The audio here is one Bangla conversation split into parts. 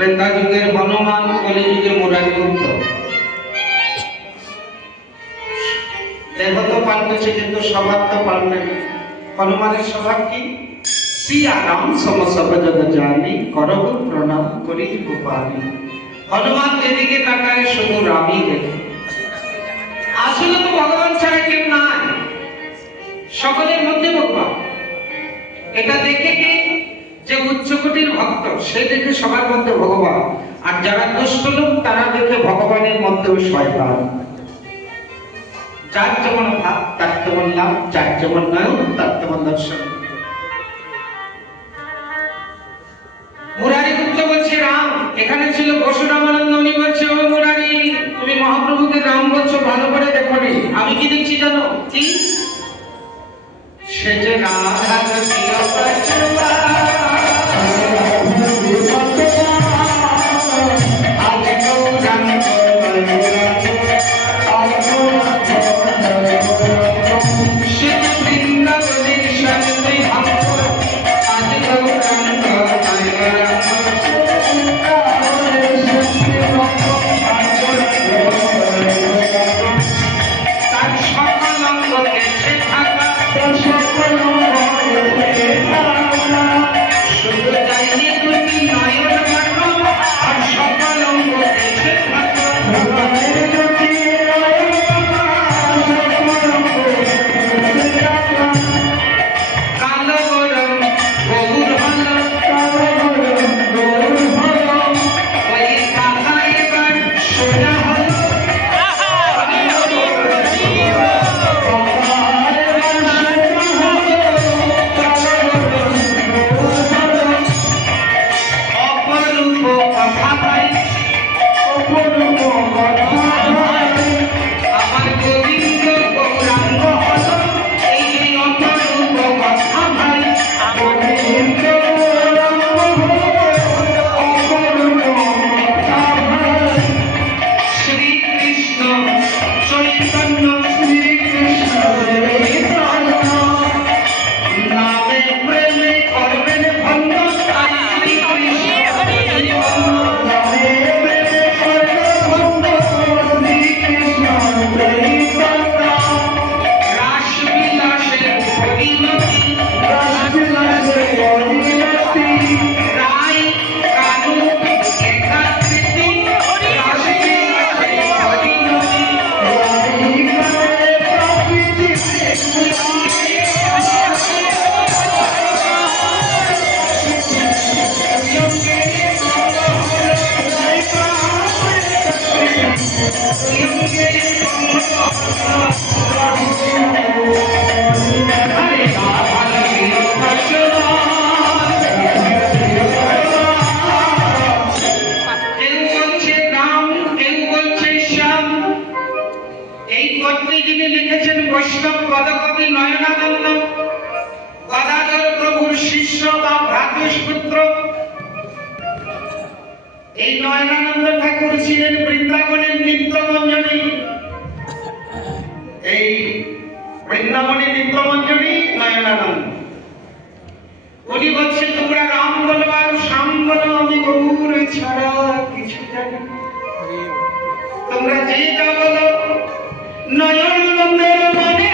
त्रेता जुगेर हनुमान कलि जुगेर मुरारी गुप्त देखो तो पाल्टेছে কিন্তু স্বভাব তো পাল্টে না। হনুমানের স্বভাব কি? সিয়া রাম সমসব জগ জানি করব প্রণাম করি গোপালি। হনুমান যেদিকে তাকায় শুধু রামই দেখে। আসলে তো ভগবান ছাড়া কেউ নাই, সকলের মধ্যে ভগবান। এটা দেখে কি যে উচ্চকোটির ভক্ত সে দেখে সবার মধ্যে ভগবান, আর যারা দুষ্ট লোক তারা দেখে ভগবানের মধ্যেও শয়তান। যার যেমন ভাব তার তেমন লাভ, যার যেমন নয়ন তার তেমন দর্শন। মুরারি গুপ্ত বলছে রাম, এখানে ছিল বসুরামানন্দ, উনি বলছে ও মুরারি তুমি মহাপ্রভুকে রাম বলছো, ভালো করে দেখো নি আমি কি দেখছি জানো? কি সে যে রাধা নয়নানন্দ ঠাকুর ছিলেন বৃন্দাবনের নিত্যমঞ্জনী। এই বৃন্দাবনের নিত্যমঞ্জনী নয়নানন্দ। উনি বলছে তোমরা রাম বলো আর শ্যাম বলো, আমি গৌর ছাড়া কিছু জানি না। তোমরা যেটা বলো নয়নানন্দের মনে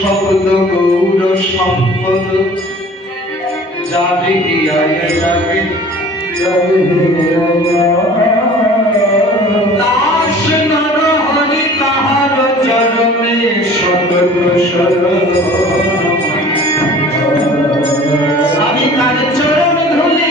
শব্দ গৌর সম্পদ যাবে গিয়ায় যাবে দাস নর হরি তাহার চরণে সদর শরণ আমি তার চরণ ধুলি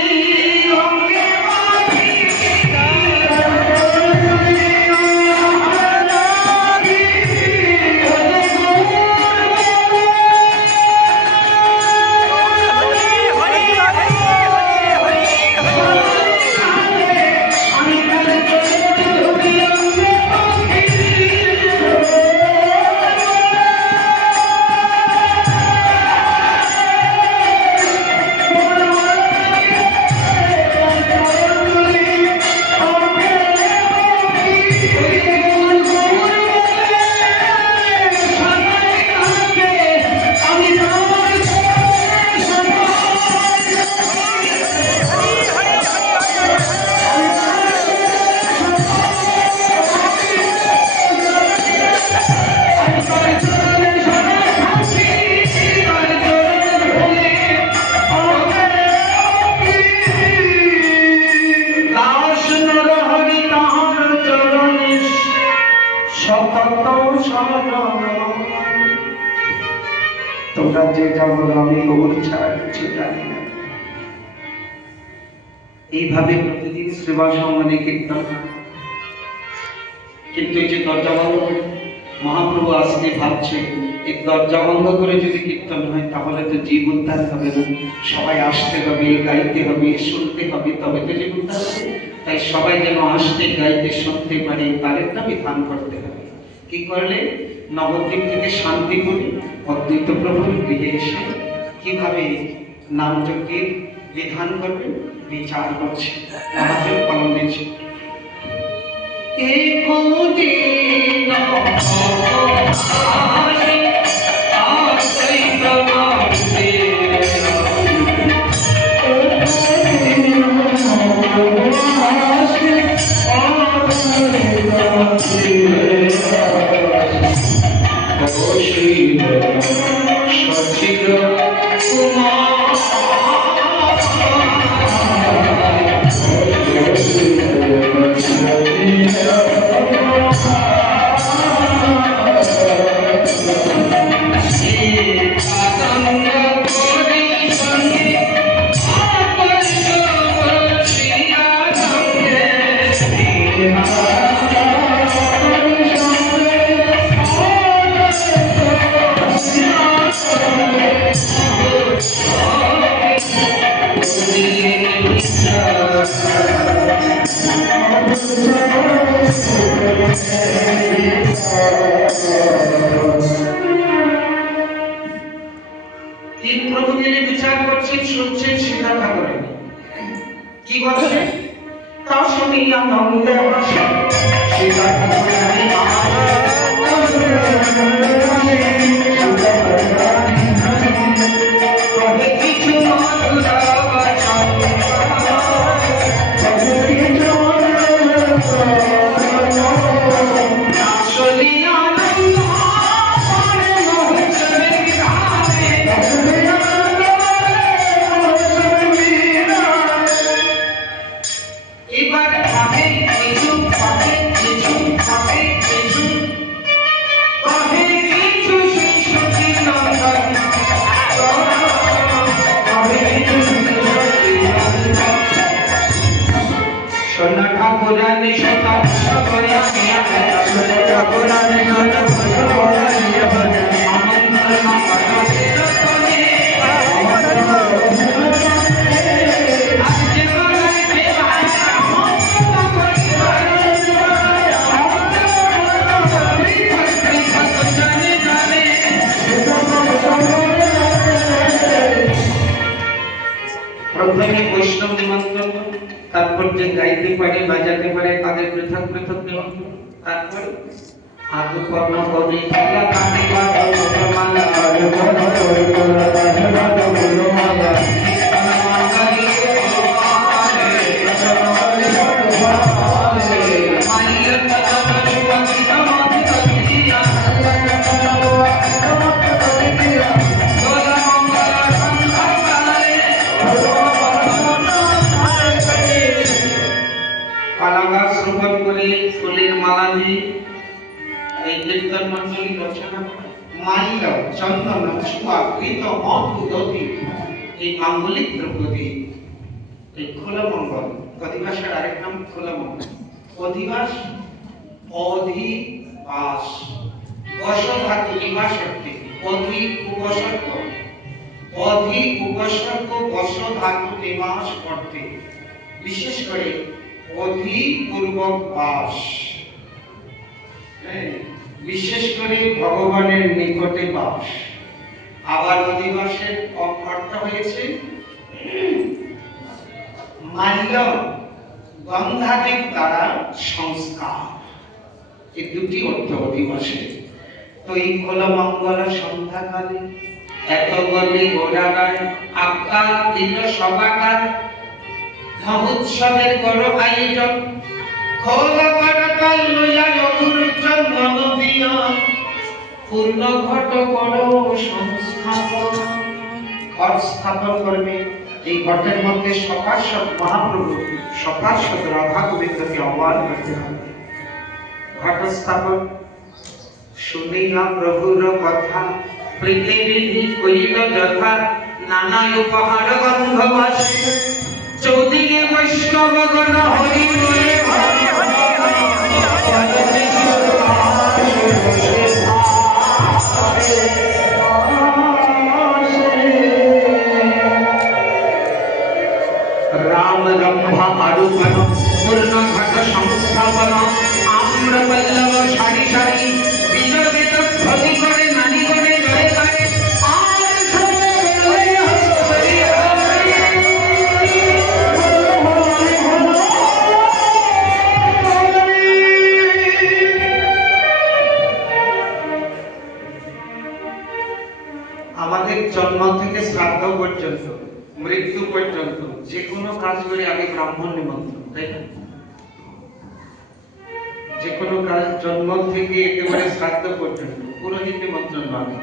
তোমরা যে যাবো আমি গৌর ছাড়া কিছু জানি না। এইভাবে প্রতিদিন সেবা সম্মানে কীর্তন, কিন্তু এই যে দরজা বন্ধ করে মহাপ্রভু আজকে ভাবছে এই দরজা বন্ধ করে যদি কীর্তন হয় তাহলে তো জীব উদ্ধার হবে না, সবাই আসতে হবে, গাইতে হবে, শুনতে হবে, তবে তো জীব উদ্ধার হবে। তাই সবাই যেন আসতে গাইতে শুনতে পারে তার একটা বিধান করতে হবে। কি করলে? নবদ্বীপ থেকে শান্তিপুরে অদ্বৈত প্রভুর গৃহে এসে কিভাবে নামযজ্ঞের বিধান করবেন বিচার করছে, আমাদের পালন দিচ্ছে। তিন প্রভু যিনি বিচার করছেন, শুনছেন, সিদ্ধার্থ করেন কি বলছেন? তা শুনিয়া নন্দে হাসে সিদ্ধার্থ ঠাকুরানী শতাংশ করিয়ানি ঠাকুরানী প্রথমে বৈষ্ণব নিমন্ত্রণ, তারপর যে গাইতে পারে বাজাতে পারে তাদের পৃথক পৃথক নিমন্ত্রণ, তারপর আগুপর্ণ করি খেলা কাটিবা মালা ফুলের মালা দিয়ে এই কীর্তন মন্ডলী রচনা মাল্য চন্দন ছোঁয়া কৃত মধু দধি এই মাঙ্গলিক দ্রব্য দিয়ে এই খোলমঙ্গল অধিবাসের আরেক নাম খোলমঙ্গল। অধিবাস অধিবাস বস ধাতু নিবাস অর্থে অধি উপসর্গ অধি উপসর্গ বস ধাতু নিবাস অর্থে বিশেষ করে অধিপূর্বক বাস, বিশেষ করে ভগবানের নিকটে বাস। আবার অধিবাসের অর্থ হয়েছে মাল্য গন্ধাদিক দ্বারা সংস্কার, এই দুটি অর্থ অধিবাসের। তো এই খোলমঙ্গল সন্ধ্যাকালে এত বলি ঘোড়াগায় আজ্ঞা দিল সভাকার মহোৎসবের বড় আয়োজন খোলা পাড়াকাল লইয়া রঘুরচন মনোবিয় পূর্ণ ঘট বড় সংস্থাপন। ঘট স্থাপন করবে, এই ঘটের মধ্যে সপার্ষদ মহাপ্রভু সপার্ষদ রাধা গোবিন্দকে আহ্বান করতে হবে। ঘট স্থাপন শুনিয়া প্রভুর কথা প্রীতি বিধি করিল যথা নানা উপহার গন্ধ বাসে চৌদিকে বৈষ্ণব গণ হরি বলে রাম রম্ভা আরোপণ পূর্ণ ঘট সংস্থাপন আম্র পল্লব সারি সারি বিজয় বেদ ধ্বনি করে নানি করে জয় করে আমাদের জন্ম থেকে শ্রাদ্ধ পর্যন্ত মৃত্যু পর্যন্ত যে কোনো কাজ করে আগে ব্রাহ্মণ নিমন্ত্রণ, তাই না? যে কোনো কাজ জন্ম থেকে একেবারে শ্রাদ্ধ পর্যন্ত পুরোহিত নিমন্ত্রণ মানে,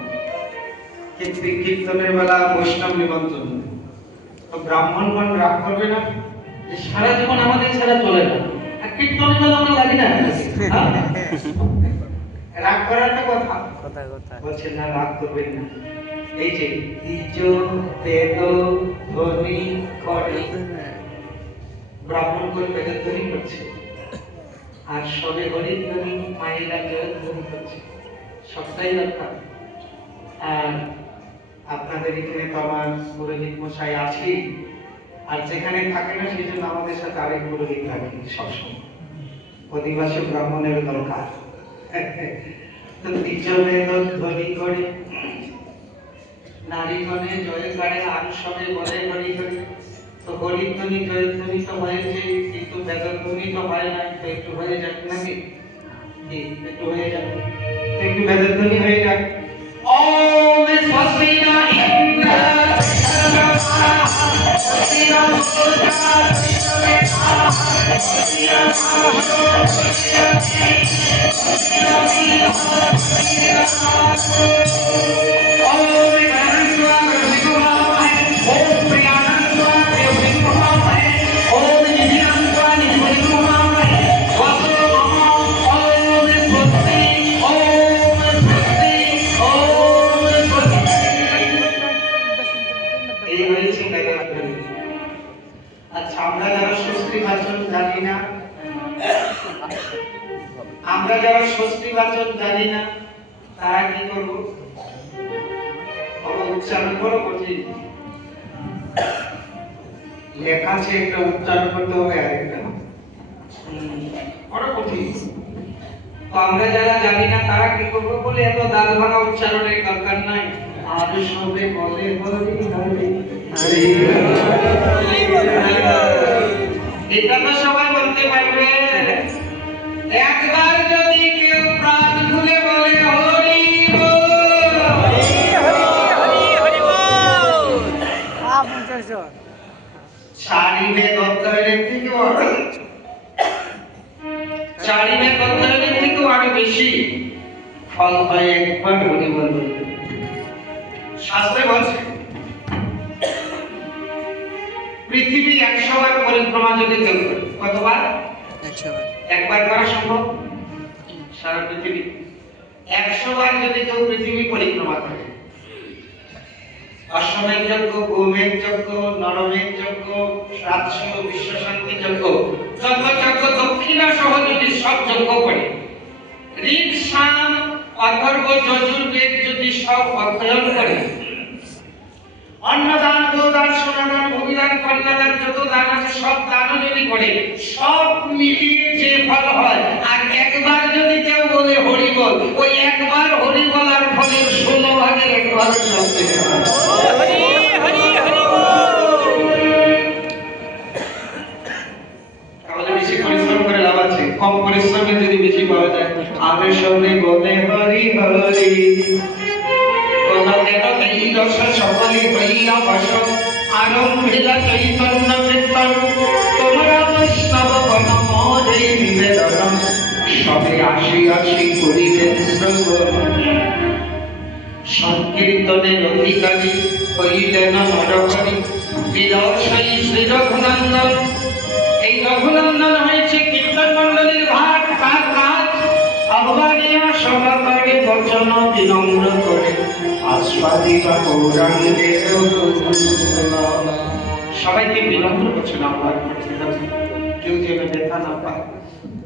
কিন্তু কীর্তনের বেলা বৈষ্ণব নিমন্ত্রণ। তো ব্রাহ্মণগণ রাগ করবে না যে সারা জীবন আমাদের ছাড়া চলে না, আর কীর্তনের বেলা আমরা লাগি না, রাগ করাটা কথা বলছেন না, রাগ করবেন না। এই যে ইজো বেদ ধ্বনি করে ব্রাহ্মণ করে বেদের ধ্বনি করছে, আর সবে হরির ধ্বনি মায়েরা বেদের ধ্বনি করছে, সবটাই দরকার। আর আপনাদের এখানে তো আমার পুরোহিত মশাই আছে, আর যেখানে থাকে না সেই জন্য আমাদের সাথে আরেক পুরোহিত থাকে সবসময়। অধিবাসী ব্রাহ্মণের দরকার। তো ইজো বেদ ধ্বনি করে নারীগণে জয় করে আর সবে বলে হরি হরি। তো হরিধ্বনি জয়ধ্বনি তো হয়েছে, কিন্তু বেদধ্বনি তো হয় না, তো একটু হয়ে যাক নাকি, একটু হয়ে যাক, একটু বেদধ্বনি হয়ে যাক। ওম স্বস্তি ন ইন্দ্র স্বস্তি ন আচ্ছা, আমরা যারা স্বস্তি ভাষণ জানি না আমরা যারা ষষ্ঠী বাচন জানি না তারা কি করব? উচ্চারণ করো কঠিন, লেখা আছে একটা উচ্চারণ করতে হবে আরেকটা বড় কঠিন। তো আমরা যারা জানি না তারা কি করবো? বলে এত দাঁত ভাঙা উচ্চারণের দরকার নাই, আর সবে বলে এটা তো সবাই বলতে পারবে। একবার যদি কেউ প্রাণ খুলে বলে হরি চারিবে দত্তরের থেকেও আরো বেশি ফল হয় একবার হরি বল। শাস্ত্রে বলছে পৃথিবী 100 বার পরিক্রমা যদি কেউ করে, কতবার? 100 বার। একবার করা সম্ভব? সারা পৃথিবী 100 বার যদি কেউ পৃথিবী পরিক্রমা করে, অশ্বমেধ যজ্ঞ, গোমেধ যজ্ঞ, নরমেধ যজ্ঞ, শ্রাদ্ধ, বিশ্ব শান্তি যজ্ঞ, যজ্ঞ দক্ষিণা সহ যদি সব যজ্ঞ করে, ঋগ, সাম, অথর্ব, যজুর্বেদ যদি সব অধ্যয়ন করে, অন্নদান, গোদান, সোনাদান, ভূমিদান, কন্যাদান, যত দান আছে সব দানও যদি করে, সব মিলিয়ে যে ফল হয়, আর একবার যদি কেউ বলে হরি বল, ওই একবার হরি বলার ফলের 16 ভাগের 1 ভাগের মধ্যে তাহলে বেশি পরিশ্রম করে লাভ আছে? কম পরিশ্রমে যদি বেশি পাওয়া যায়। আমি সবে বলে হরি হরি সকলে হইয়া বস, আরম্ভিলা চৈতন্য কীর্তন, তোমরা বৈষ্ণব গণ মরে নিবেদন, সবে আসি করিবেন শ্রবণ। সংকীর্তনের অধিকারী হইলেন নরহরি, বিলসই শ্রী রঘুনন্দন। এই রঘুনন্দন হয়েছে কীর্তন মণ্ডলীর ভাগ, তার কাজ আহ্বানীয় সভা করে, বচন বিনম্র করে আস্বাদিবা গৌরাঙ্গের। সবাইকে বিনম্র বচন আহ্বান করতে হবে, কেউ যেন ব্যথা না পায়।